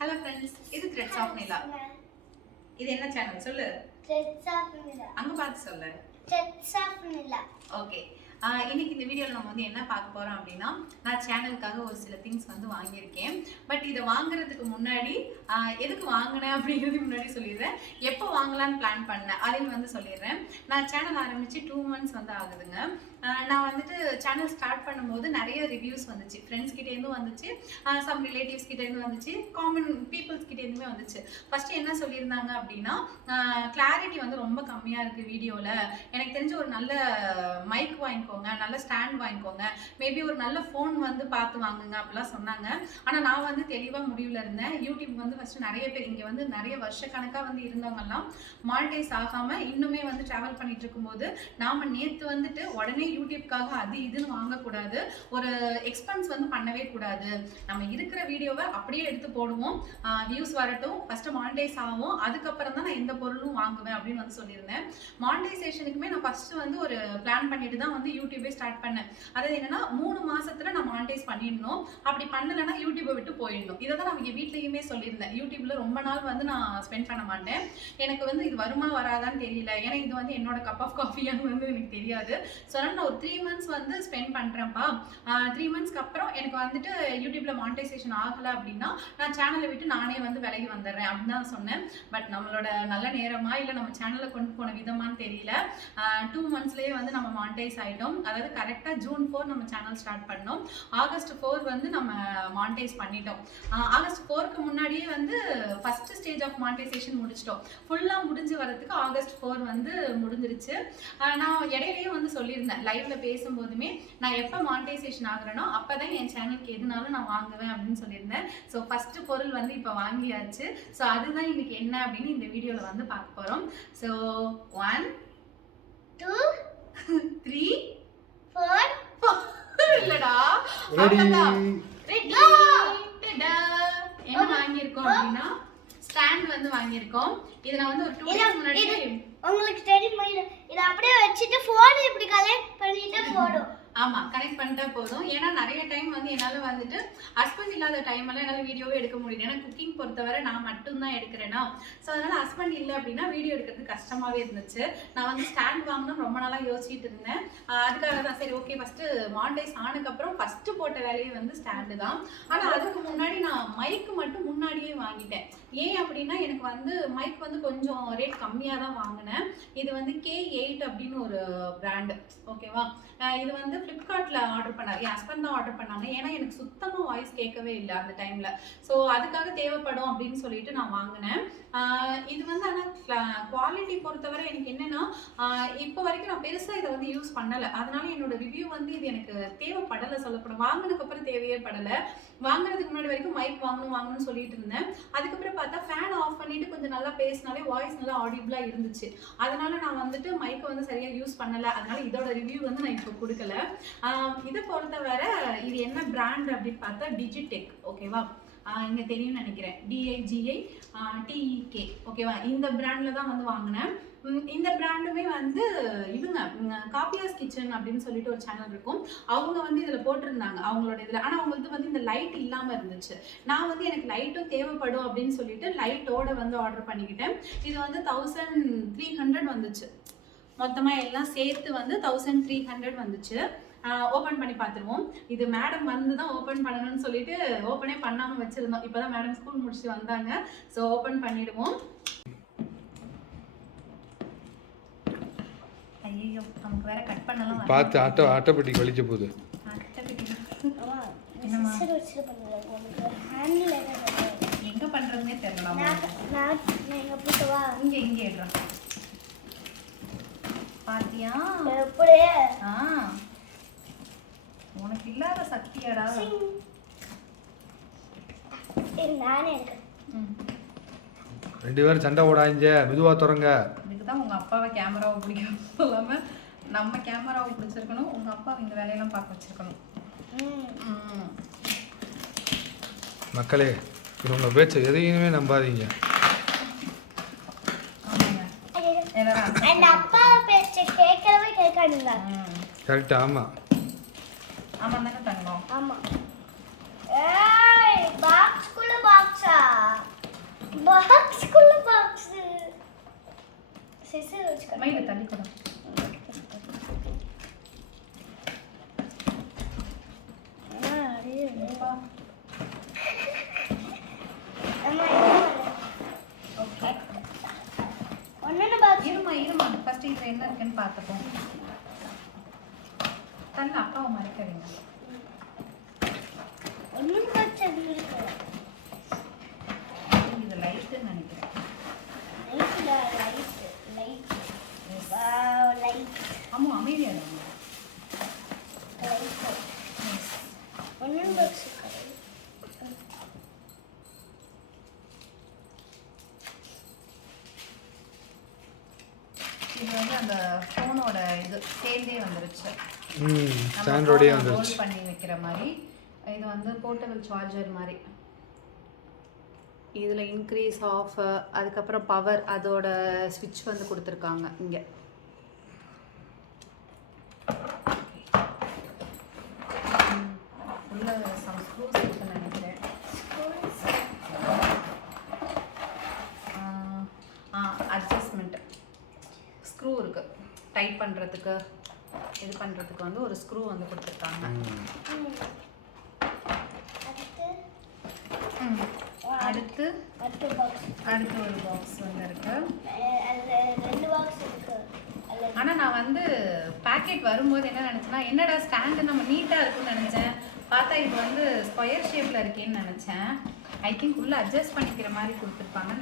Hello friends, இது Threads of Nila. இது என்ன சேனல் சொல்லு? Threads of Nila. அங்க பார்த்து சொல்லு. Threads of Nila. Okay. இன்னைக்கு இந்த வீடியோவில் நம்ம வந்து என்ன பார்க்க போகிறோம் அப்படின்னா, நான் சேனலுக்காக ஒரு சில திங்ஸ் வந்து வாங்கியிருக்கேன். பட் இதை வாங்குறதுக்கு முன்னாடி எதுக்கு வாங்கினேன் அப்படிங்கிறது முன்னாடி சொல்லிடுறேன். எப்போ வாங்கலான்னு பிளான் பண்ணேன் அதையும் வந்து சொல்லிடுறேன். நான் சேனல் ஆரம்பித்து 2 months வந்து ஆகுதுங்க. நான் வந்துட்டு சேனல் ஸ்டார்ட் பண்ணும்போது நிறைய ரிவ்யூஸ் வந்துச்சு. ஃப்ரெண்ட்ஸ் கிட்டேருந்தும் வந்துச்சு, சம் ரிலேட்டிவ்ஸ் கிட்டேருந்து வந்துச்சு, காமன் பீப்புள்ஸ் கிட்டேருந்துமே வந்துச்சு. ஃபஸ்ட்டு என்ன சொல்லியிருந்தாங்க அப்படின்னா, கிளாரிட்டி வந்து ரொம்ப கம்மியாக இருக்குது வீடியோவில், எனக்கு தெரிஞ்ச ஒரு நல்ல மைக் வாங்கிக்கோங்க, நல்ல ஸ்டாண்ட் வாங்கிக்கோங்க, மேபி ஒரு நல்ல ஃபோன் வந்து பார்த்து வாங்குங்க அப்படிலாம் சொன்னாங்க. ஆனால் நான் வந்து தெளிவாக முடிவில் இருந்தேன். யூடியூப் வந்து ஃபஸ்ட்டு நிறைய பேர் இங்கே வந்து நிறைய வருஷக்கணக்காக வந்து இருந்தவங்கெல்லாம் மானிட்டைஸ் ஆகாமல் இன்னுமே வந்து ட்ராவல் பண்ணிட்டு இருக்கும்போது நாம் நேற்று வந்துட்டு உடனே யூடியூப்காக அது இதுன்னு வாங்கக்கூடாது, ஒரு எக்ஸ்பென்ஸ் வந்து பண்ணவே கூடாது. நம்ம இருக்கிற வீடியோவை அப்படியே எடுத்து போடுவோம், வியூஸ் வரட்டும், ஃபஸ்ட்டு மானிட்டைஸ் ஆகும், அதுக்கப்புறம் தான் நான் எந்த பொருளும் வாங்குவேன் அப்படின்னு வந்து சொல்லியிருந்தேன். மானிட்டைசேஷனுக்குமே நான் ஃபஸ்ட்டு வந்து ஒரு பிளான் பண்ணிட்டு தான் வந்து யூடியூபே ஸ்டார்ட் பண்ணேன். அதாவது என்னன்னா 3 மாசத்துல நான் மானிட்டைஸ் பண்ணிடணும், அப்படி பண்ணலைன்னா யூடியூப்பை விட்டு போயிடணும். இதை தான் நான் இங்கே வீட்லேயுமே சொல்லியிருந்தேன். யூடியூப்ல ரொம்ப நாள் வந்து நான் ஸ்பெண்ட் பண்ண மாட்டேன், எனக்கு வந்து இது வருமா வராதான்னு தெரியல, ஏன்னா இது வந்து என்னோட கப் ஆஃப் காஃபியான்னு வந்து எனக்கு தெரியாது. ஸோ அதனால் நான் ஒரு 3 months வந்து ஸ்பெண்ட் பண்ணுறேன்ப்பா. 3 monthsக்கு அப்புறம் எனக்கு வந்துட்டு யூடியூப்ல மானிட்டைசேஷன் ஆகலை அப்படின்னா நான் சேனலை விட்டு நானே வந்து விலகி வந்துடுறேன் அப்படின்னு தான் சொன்னேன். பட் நம்மளோட நல்ல நேரமா இல்லை நம்ம சேனலை கொண்டு போன விதமானு தெரியல, 2 monthsலேயே வந்து நம்ம மானிட்டைஸ் ஆகிட்டோம். அதாவது கரெக்டாக June 4 நம்ம சேனல் ஸ்டார்ட் பண்ணோம், August 4 வந்து நம்ம மானிட்டைஸ் பண்ணிட்டோம். August 4க்கு முன்னாடியே வந்து ஃபர்ஸ்ட் ஸ்டேஜ் ஆஃப் மானிட்டைசேஷன் முடிச்சிட்டோம். ஃபுல்லாக முடிஞ்சு வரதுக்கு August 4 வந்து முடிஞ்சிருச்சு. நான் இடையிலேயே வந்து சொல்லியிருந்தேன் லைவ்ல பேசும்போதுமே, நான் எப்போ மானிட்டைசேஷன் ஆகுறேனோ அப்போ தான் என் சேனலுக்கு எதுனாலும் நான் வாங்குவேன் அப்படின்னு சொல்லியிருந்தேன். ஸோ ஃபஸ்ட்டு பொருள் வந்து இப்போ வாங்கியாச்சு. ஸோ அதுதான் இன்னைக்கு என்ன அப்படின்னு இந்த வீடியோவில் வந்து பார்க்க போகிறோம். ஸோ 1 2 3 4 இல்லடா என்ன வாங்கியிருக்கோம் அப்படின்னா ஸ்டாண்ட் வந்து வாங்கியிருக்கோம். இதை நான் வந்து ஒரு 2 days முன்னாடி உங்களுக்கு தெரியுமா, இதை அப்படியே வச்சுட்டு ஃபோன் இப்படி கனெக்ட் பண்ணிட்டு போடும். ஆமாம், கனெக்ட் பண்ணிட்டா போதும். ஏன்னா நிறைய டைம் வந்து என்னால் வந்துட்டு ஹஸ்பண்ட் இல்லாத டைமெல்லாம் என்னால் வீடியோவே எடுக்க முடியல. ஏன்னா குக்கிங் பொறுத்தவரை நான் மட்டும்தான் எடுக்கிறேன்னா, ஸோ அதனால் ஹஸ்பண்ட் இல்லை அப்படின்னா வீடியோ எடுக்கிறது கஷ்டமாகவே இருந்துச்சு. நான் வந்து ஸ்டாண்ட் வாங்கணும்னு ரொம்ப நாளாக யோசிச்சுட்டு இருந்தேன். அதுக்காக தான் சரி ஓகே ஃபஸ்ட்டு மானிட்டைஸ் ஆனதுக்கப்புறம் ஃபஸ்ட்டு போட்ட வேலையே வந்து ஸ்டாண்டு தான். ஆனால் அதுக்கு முன்னாடி நான் மைக்கு மட்டும் முன்னாடியே வாங்கிட்டேன். ஏன் அப்படின்னா எனக்கு வந்து மைக் வந்து கொஞ்சம் ரேட் கம்மியாக தான் வாங்கினேன். இது வந்து K8 அப்படின்னு ஒரு பிராண்டு, ஓகேவா. இது வந்து ஃப்ளிப்கார்ட்டில் ஆர்டர் பண்ணார், என் ஹஸ்பண்ட் தான் ஆர்டர் பண்ணாங்க. ஏன்னா எனக்கு சுத்தமாக வாய்ஸ் கேட்கவே இல்லை அந்த டைமில். ஸோ அதுக்காக தேவைப்படும் அப்படின்னு சொல்லிட்டு நான் வாங்கினேன். இது வந்து ஆனால் குவாலிட்டி பொறுத்தவரை எனக்கு என்னென்னா, இப்போ வரைக்கும் நான் பெருசாக இதை வந்து யூஸ் பண்ணலை, அதனால என்னோட ரிவ்யூ வந்து இது எனக்கு தேவைப்படலை. சொல்லப்படும் வாங்கினதுக்கப்புறம் தேவையே படலை. வாங்கினதுக்கு முன்னாடி வரைக்கும் மைக் வாங்கணும்னு சொல்லிட்டு இருந்தேன். அதுக்கப்புறம் பார்த்தா ஃபேன் ஆஃப் பண்ணிட்டு கொஞ்சம் நல்லா பேசினாலே வாய்ஸ் நல்லா ஆடிபிளாக இருந்துச்சு. அதனால நான் வந்துட்டு மைக்கை வந்து சரியாக யூஸ் பண்ணலை. அதனால இதோட ரிவ்யூ வந்து நான் இப்போ கொடுக்கல. இதை பொறுத்தவரை இது என்ன பிராண்ட் அப்படின்னு பார்த்தா டிஜிடெக், ஓகேவா. இங்கே தெரியும்னு நினைக்கிறேன், DIGITEK, ஓகேவா. இந்த பிராண்டில் தான் வந்து வாங்கினேன். இந்த பிராண்டுமே வந்து இவங்க காப்பியாஸ் கிச்சன் அப்படின்னு சொல்லிட்டு ஒரு சேனல் இருக்கும், அவங்க வந்து இதில் போட்டிருந்தாங்க அவங்களோட இதில். ஆனால் அவங்களுக்கு வந்து இந்த லைட் இல்லாமல் இருந்துச்சு. நான் வந்து எனக்கு லைட்டும் தேவைப்படும் அப்படின்னு சொல்லிட்டு லைட்டோட வந்து ஆர்டர் பண்ணிக்கிட்டேன். இது வந்து 1300 வந்துச்சு, மொத்தமாக எல்லாம் சேர்த்து வந்து 1300 வந்துச்சு. ஓப்பன் பண்ணி பார்த்துருவோம். இது மேடம் வந்து தான் ஓப்பன் பண்ணணும்னு சொல்லிட்டு ஓப்பனே பண்ணாமல் வச்சுருந்தோம். இப்போ தான் மேடம் ஸ்கூல் முடிச்சுட்டு வந்தாங்க. ஸோ ஓப்பன் பண்ணிடுவோம். ஐயோ நமக்கு வேற கட் பண்ணலாம், பார்த்து ஆட்டோபெட்டி வலிக்க போகுது. எங்கே பண்ணுறதுனே தெரியல. இங்கே எடுறோம் பாத்தியா, உனக்கு இல்லாத சக்தியாடா. ரெண்டு பேரும் சண்டை ஓடாங்க, மெதுவா தொடங்க. இதுக்கு தான் உங்க அப்பாவை கேமராவை பிடிக்க சொல்லாம நம்ம கேமராவை பிடிச்சிருக்கணும், உங்க அப்பாவை இந்த வேலையெல்லாம் பார்க்க வச்சிருக்கணும். மக்களே, இவங்க பேச்ச எதையுமே நம்பாதீங்க. கரெக்டா? ஆமா ஆமா தானே தங்கம். ஆமா. ஏய் பாக்ஸ் குள்ள பாக்ஸா என்ன இருக்குன்னு பார்த்துப்போம். தண்ணி அப்பாவை மறைக்கிறீங்க. ஒன்றும் பிரச்சனை இருக்கு. இது லைட்டுன்னு நினைக்கிறேன். Light wow light. ஆமாம் அமைதியாக இருங்க. ஒன்றும் பாக்ஸ் இது வந்து அந்த ஃபோனோட இது சேர்ந்தே வந்துருச்சு. ஸ்டாண்டோடயே வந்துருச்சு. ரோல் பண்ணி வைக்கிற மாதிரி. இது வந்து போர்ட்டபிள் சார்ஜர் மாதிரி. இதில் இன்க்ரீஸ் ஆஃப் அதுக்கப்புறம் பவர் அதோட ஸ்விட்ச் வந்து கொடுத்துருக்காங்க இங்கே. உள்ள சம் ஸ்க்ரூஸ் இருக்குன்னு நினைக்கிறேன். அட்ஜஸ்ட்மெண்ட் ஸ்க்ரூ இருக்குது. டைட் பண்ணுறதுக்கு இது பண்ணுறதுக்கு வந்து ஒரு ஸ்க்ரூ வந்து கொடுத்துருக்காங்க. அடுத்து ஒரு பாக்ஸ் வந்து இருக்கு. ஆனால் நான் வந்து பேக்கெட் வரும்போது என்ன நினச்சேன்னா, என்னடா ஸ்டாண்டு நம்ம நீட்டாக இருக்குன்னு நினச்சேன். பார்த்தா இது வந்து ஸ்கொயர் ஷேப்பில் இருக்கேன்னு நினச்சேன். ஐ திங்க் உள்ள அட்ஜஸ்ட் பண்ணிக்கிற மாதிரி கொடுத்துருப்பாங்க.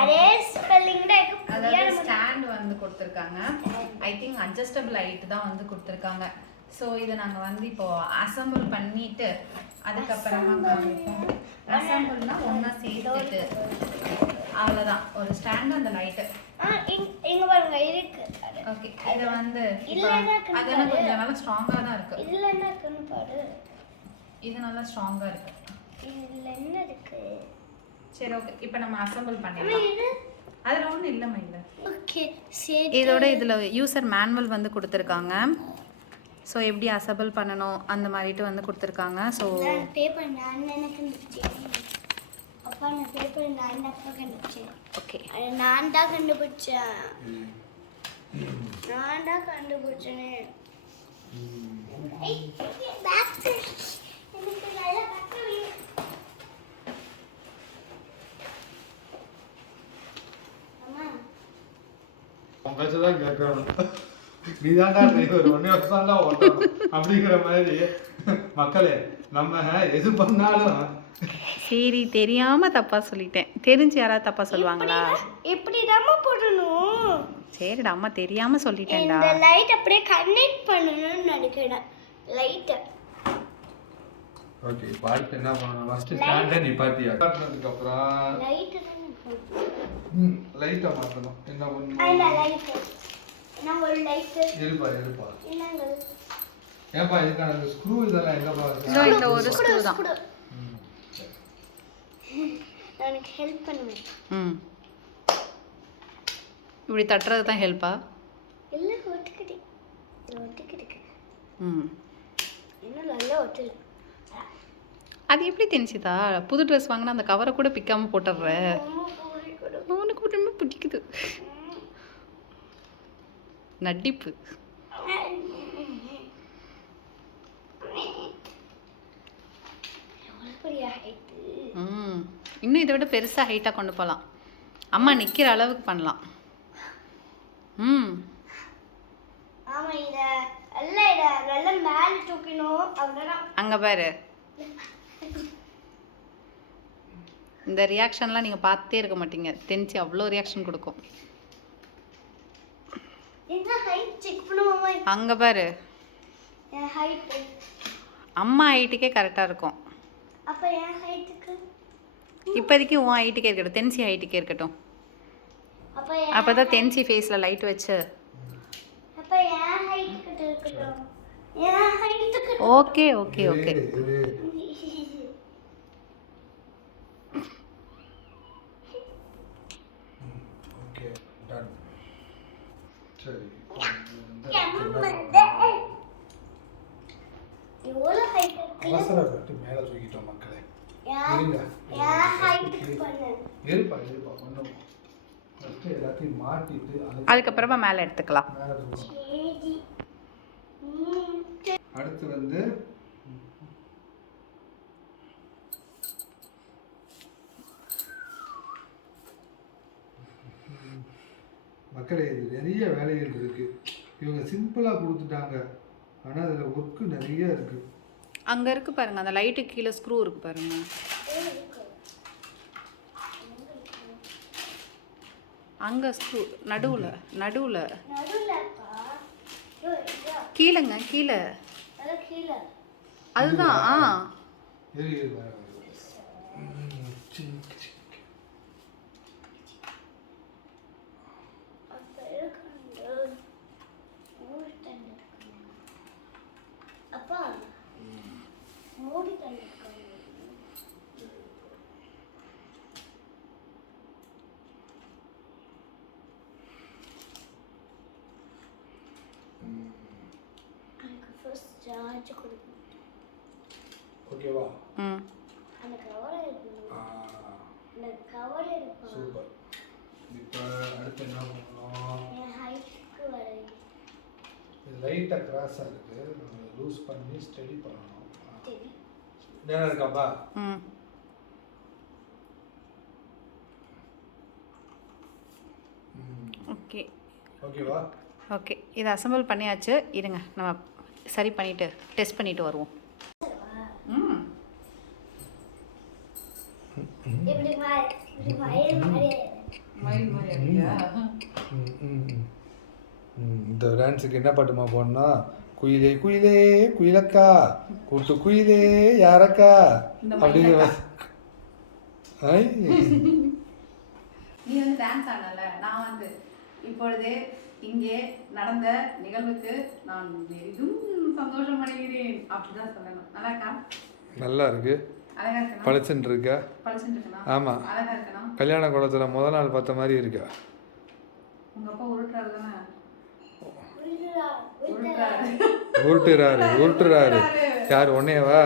அதே ஸ்பெல்லிங் தான் இருக்கு. அதாவது ஸ்டாண்ட் வந்து கொடுத்துருக்காங்க. ஐ திங்க் அட்ஜஸ்டபிள் ஹைட் தான் வந்து கொடுத்துருக்காங்க. ஸோ இதை நாங்கள் வந்து இப்போ அசம்பிள் பண்ணிட்டு அதுக்கப்புறமா காமிப்போம். அசம்பிள்னா ஒன்றா சேர்த்துட்டு அவ்வளோதான். ஒரு ஸ்டாண்டு அந்த லைட்டு. இங்க பாருங்க இருக்கு. ஓகே, இதை வந்து அதெல்லாம் கொஞ்சம் நல்லா ஸ்ட்ராங்காக தான் இருக்கு. இதுல என்ன இருக்குன்னு பாரு. இது நல்லா ஸ்ட்ராங்காக இருக்கு. இதுல என்ன இருக்கு? சரி, ஓகே, இப்போ நம்ம அசம்பிள் பண்ணிடலாம். அதில் ஒன்றும் இல்லைம்மா இல்லை. ஓகே சரி. இதோட இதில் யூசர் மேனுவல் வந்து கொடுத்துருக்காங்க. ஸோ எப்படி அசம்பிள் பண்ணணும் அந்த மாதிரிட்டு வந்து கொடுத்துருக்காங்க. ஸோ பேப்பர் நான் எனக்கு கண்டுபிடிச்சேன். அப்பா நான் பேப்பர் நான் அப்பா கண்டுபிடிச்சேன். ஓகே, நான் தான் கண்டுபிடிச்சேன். பேக் எனக்கு நல்ல பேக் உங்கள்தான் கேட்கணும். நீதான்டா டிரைவர், 1 வருஷம் தான் ஓட்டணும் அப்படிங்கிற மாதிரி. மக்களே, நம்ம எது பண்ணாலும் சரி, தெரியாம தப்பா சொல்லிட்டேன். தெரிஞ்சு யாராவது தப்பா சொல்லுவாங்களா? இப்படிதாம்மா போடணும். சரிடா, அம்மா தெரியாம சொல்லிட்டேன்டா. இந்த லைட் அப்படியே கனெக்ட் பண்ணணும்னு நினைக்கிறேன். லைட் ஓகே, இப்போ அடுத்து என்ன பண்ணணும்? ஃபர்ஸ்ட் ஸ்டாண்டை நிப்பாட்டியா காட்டுனதுக்கு அப்புறம் லைட் லைட்டை மாற்றணும். என்ன பண்ணணும்? அந்த லைட் நான் ஒரு லைட் இருப்பா என்னங்க ஏப்பா இதுக்கான அந்த ஸ்க்ரூ இதெல்லாம் எங்கப்பா இதோ இந்த ஒரு ஸ்க்ரூ தான். எனக்கு ஹெல்ப் பண்ணுவேன். இப்படி தட்டுறது தான் ஹெல்ப்பா? இல்ல ஒட்டிக்கிட்டு இன்னும் நல்லா ஒட்டல. அது எப்படி தெரிஞ்சுதா? புது ட்ரெஸ் வாங்கினா அந்த கவரை கூட பிக்காம போட்டுடுற. உனக்கு ரொம்ப பிடிக்குது. நடிப்பு. இன்னும் இதை விட பெருசா ஹைட்டா கொண்டு போகலாம். அம்மா நிக்கிற அளவுக்கு பண்ணலாம். ஆமா, இத நல்ல மேல தூக்கணும். அவ்வளவுதான். அங்க பாரு, இந்த ரியாக்ஷன்லாம் நீங்க பார்த்தே இருக்க மாட்டீங்க. தெரிஞ்சு அவ்வளோ ரியாக்ஷன் கொடுக்கும். இந்த ஹைட் செக் பண்ணுவோமா? அங்க பாரு, என் ஹைட் அம்மா ஹைட்டுக்கே கரெக்டா இருக்கும். அப்ப என் ஹைட்டுக்கு இப்போதைக்கு உன் ஹைட்டுக்கே இருக்கட்டும், தென்சி ஹைட்டுக்கே இருக்கட்டும். அப்பதான் தென்சி ஃபேஸ்ல லைட் வச்சு. அப்ப என் ஹைட்டுக்கு இருக்கட்டும். என் ஹைட்டுக்கு okay okay okay. Okay done. சரி, எவ்வளவு ஹைட் இருக்கு? அவசரப்பட்டு மேல தூக்கிட்டோம் மக்களே. இருங்க, என் ஹைட்டுக்கு பண்ணு. இருப்பா பண்ணுவோம். ஃபர்ஸ்ட் எல்லாத்தையும் மாட்டிட்டு அதுக்கப்புறமா மேலே எடுத்துக்கலாம். மேல தூக்கணும். அடுத்து வந்து மக்களே இது நிறைய வேலைகள் இருக்குது. இவங்க சிம்பிளாக கொடுத்துட்டாங்க, ஆனால் அதில் ஒர்க்கு நிறைய இருக்குது. அங்கே இருக்கு பாருங்க, அந்த லைட்டுக்கு கீழே ஸ்க்ரூ இருக்கு பாருங்க. அங்கே ஸ்க்ரூ நடுவில் நடுவுலக்கா கீழேங்க, கீழே அதான் கீழே. அதுதான். ஆ இரு, இரு, வர, வர. அப்ப இருக்காங்க மூடி தண்ணி இருக்காங்க. அப்பா மூடி தண்ணி இருக்காங்க. எனக்கு ஃபர்ஸ்ட் சார்ஜ் கொடுக்கணும். ஓகேவா? ம் அந்த கவர் எடுக்கணும். அந்த கவர் எடுக்கணும். சூப்பர். இப்போ அடுத்து என்ன பண்ணலாம்? என் ஹைட்டுக்கு வரை இது லைட்டாக கிராஸாக இருக்குது, நம்ம லூஸ் பண்ணி ஸ்டடி பண்ணணும். சரி. நேரம் இருக்காப்பா? ம் ஓகே ஓகேவா? ஓகே, இதை அசெம்பிள் பண்ணியாச்சு. இருங்க, நம்ம சரி பண்ணிவிட்டு டெஸ்ட் பண்ணிவிட்டு வருவோம். ம் இப்படி வயல் மாதிரி இந்த டான்ஸுக்கு என்ன பாட்டுமா போடனா? குயிலே குயிலே குயிலக்கா, கூட்டு குயிலே யாரக்கா அப்படின்னு. நீ வந்து டான்ஸ் ஆடல, நான் வந்து இப்பொழுது இங்கே நடந்த நிகழ்வுக்கு நான் பெரிதும் சந்தோஷம் அடைகிறேன் அப்படிதான் சொல்லணும். நல்லாக்கா? நல்லா இருக்கு, அழகா இருக்கணும். பளிச்சுன்னு இருக்கா? பளிச்சுன்னு இருக்கணும். ஆமாம், அழகா இருக்கணும். கல்யாண குளத்தில் முத நாள் பார்த்த மாதிரி இருக்கா. உங்க அப்பா உருட்டுறாரு தானே? உருட்டுறா. உருட்டுறாரு. உருட்டுறாரு உருட்டுறாரு. யார் உன்னையவா?